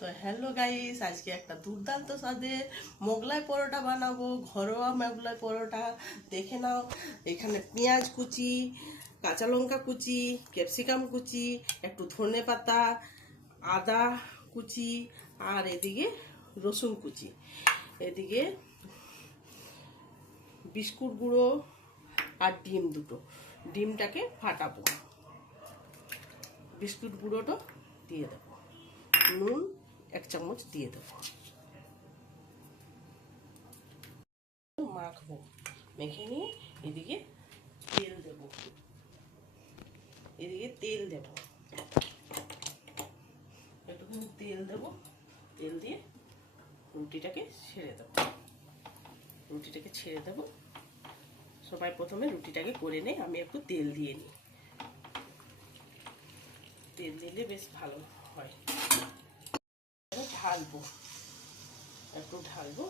তো hello guys, আজকে একটা দুর্দান্ত স্বাদের মোগলাই পরোটা বানাবো। ঘরোয়া মোগলাই পরোটা দেখে নাও। এখানে পেঁয়াজ কুচি, কাঁচা লঙ্কা কুচি, ক্যাপসিকাম কুচি, একটু ধনে পাতা, আদা কুচি, আর এদিকে রসুন কুচি, এদিকে বিস্কুট গুঁড়ো আর ডিম দুটো। ডিমটাকে ফাটাবো, বিস্কুট গুঁড়োটা দিয়ে দেবো, নুন 1 চামচ দিয়ে দেবো, মাখবো। মেখে নিয়ে এদিকে তেল দেবো, একটুখানি তেল দেবো। তেল দিয়ে রুটিটাকে ছেড়ে দেবো। সবাই প্রথমে রুটিটাকে করে নেই, আমি একটু তেল দিয়ে নিই। তেল দিলে বেশ ভালো হয়। একটু ঢালবো,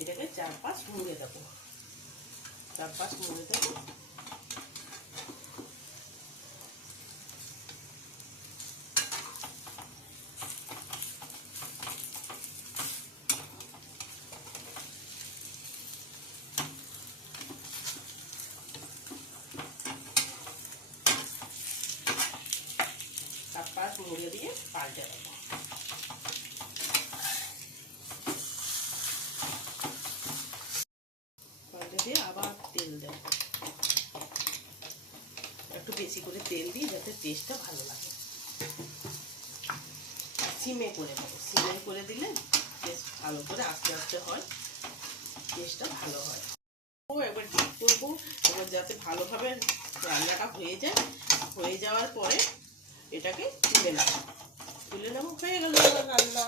এটাকে 4-5 মুড়ে দেবো। মুড়ে দিয়ে পাল্টে দেবো। পাল্টে দিয়ে আবার তেল দেবো, একটু বেশি করে তেল দিই যাতে টেস্টটা ভালো লাগে। সিমে করে দেবো, সিমে করে দিলে বেশ ভালো করে আস্তে আস্তে হয়, টেস্টটা ভালো হয়। এবার ঠিক করবো, এবার যাতে ভালোভাবে রান্নাটা হয়ে যায়। হয়ে যাওয়ার পরে এটাকে তুলে নেবো। হয়ে গেল রান্না।